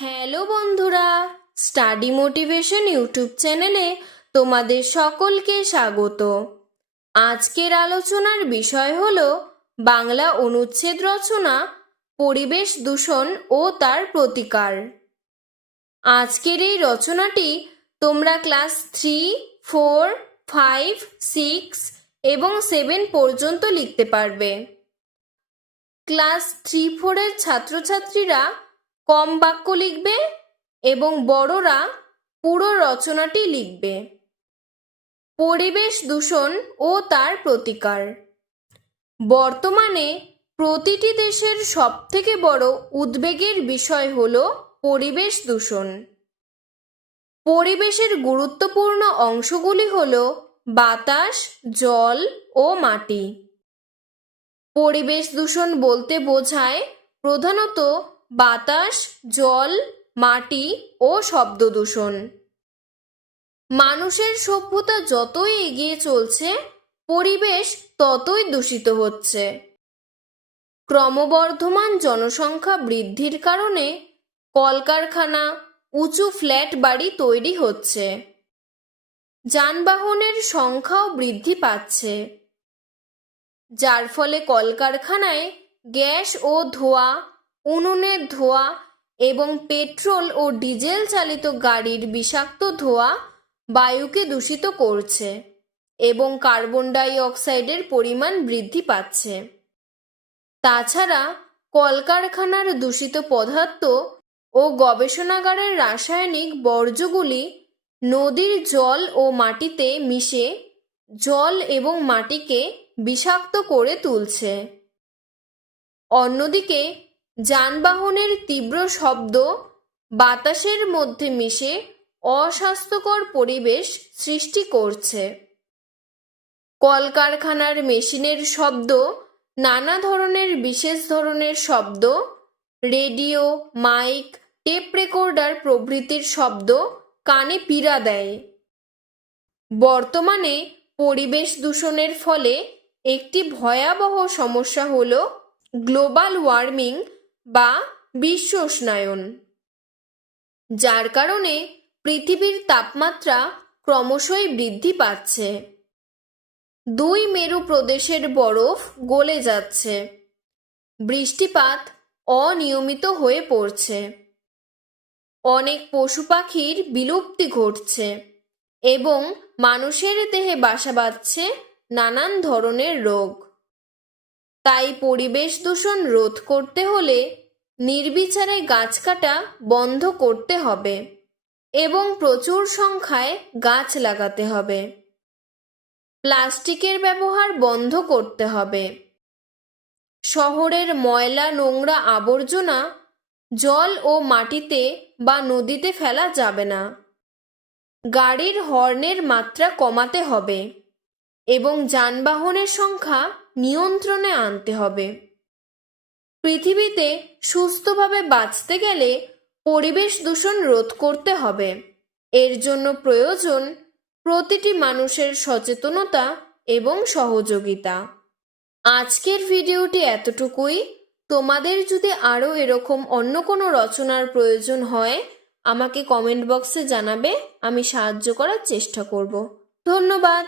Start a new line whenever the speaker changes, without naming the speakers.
Hello বন্ধুরা, study motivation YouTube চ্যানেলে তোমাদের সকলকে স্বাগত। আজকের আলোচনার বিষয় হল বাংলা অনুচ্ছেদ রচনা, পরিবেশ দূষণ ও তার প্রতিকার। আজকের এই রচনাটি তোমরা class three, four, five, six এবং সেভেন পর্যন্ত লিখতে পারবে। ক্লাস থ্রি, ফোরের ছাত্রছাত্রীরা কম বাক্য লিখবে এবং বড়রা পুরো রচনাটি লিখবে। পরিবেশ দূষণ ও তার প্রতিকার। বর্তমানে প্রতিটি দেশের সবথেকে বড় উদ্বেগের বিষয় হল পরিবেশ দূষণ। পরিবেশের গুরুত্বপূর্ণ অংশগুলি হল বাতাস, জল ও মাটি। পরিবেশ দূষণ বলতে বোঝায় প্রধানত বাতাস, জল, মাটি ও শব্দ দূষণ। মানুষের সভ্যতা যতই এগিয়ে চলছে, পরিবেশ ততই দূষিত হচ্ছে। ক্রমবর্ধমান জনসংখ্যা বৃদ্ধির কারণে কলকারখানা, উঁচু ফ্ল্যাট বাড়ি তৈরি হচ্ছে। যানবাহনের সংখ্যাও বৃদ্ধি পাচ্ছে। যার ফলে কলকারখানায় গ্যাস ও ধোঁয়া উনুনের ধোঁয়া এবং পেট্রোল ও ডিজেল চালিত গাড়ির বিষাক্ত ধোঁয়া বায়ুকে দূষিত করছে এবং কার্বন ডাই অক্সাইডের পরিমাণ বৃদ্ধি পাচ্ছে। তাছাড়া, কলকারখানার দূষিত পদার্থ ও গবেষণাগারের রাসায়নিক বর্জ্যগুলি নদীর জল ও মাটিতে মিশে জল এবং মাটিকে বিষাক্ত করে তুলছে। অন্যদিকে যানবাহনের তীব্র শব্দ বাতাসের মধ্যে মিশে অস্বাস্থ্যকর পরিবেশ সৃষ্টি করছে। কলকারখানার মেশিনের শব্দ, নানা ধরনের বিশেষ ধরনের শব্দ, রেডিও, মাইক, টেপ রেকর্ডার প্রভৃতির শব্দ কানে পীড়া দেয়। বর্তমানে পরিবেশ দূষণের ফলে একটি ভয়াবহ সমস্যা হল গ্লোবাল ওয়ার্মিং বা বিশ্ব উষ্ণায়ন। যার কারণে পৃথিবীর তাপমাত্রা ক্রমশই বৃদ্ধি পাচ্ছে। দুই মেরু প্রদেশের বরফ গলে যাচ্ছে। বৃষ্টিপাত অনিয়মিত হয়ে পড়ছে। অনেক পশু পাখির বিলুপ্তি ঘটছে এবং মানুষের দেহে বাসা বাঁধছে নানান ধরনের রোগ। তাই পরিবেশ দূষণ রোধ করতে হলে নির্বিচারে গাছ কাটা বন্ধ করতে হবে এবং প্রচুর সংখ্যায় গাছ লাগাতে হবে। প্লাস্টিকের ব্যবহার বন্ধ করতে হবে। শহরের ময়লা, নোংরা আবর্জনা জল ও মাটিতে বা নদীতে ফেলা যাবে না। গাড়ির হর্নের মাত্রা কমাতে হবে এবং যানবাহনের সংখ্যা নিয়ন্ত্রণে আনতে হবে। পৃথিবীতে সুস্থভাবে বাঁচতে গেলে পরিবেশ দূষণ রোধ করতে হবে। এর জন্য প্রয়োজন প্রতিটি মানুষের সচেতনতা এবং সহযোগিতা। আজকের ভিডিওটি এতটুকুই। তোমাদের যদি আরও এরকম অন্য কোনো রচনার প্রয়োজন হয়, আমাকে কমেন্ট বক্সে জানাবে, আমি সাহায্য করার চেষ্টা করব। ধন্যবাদ।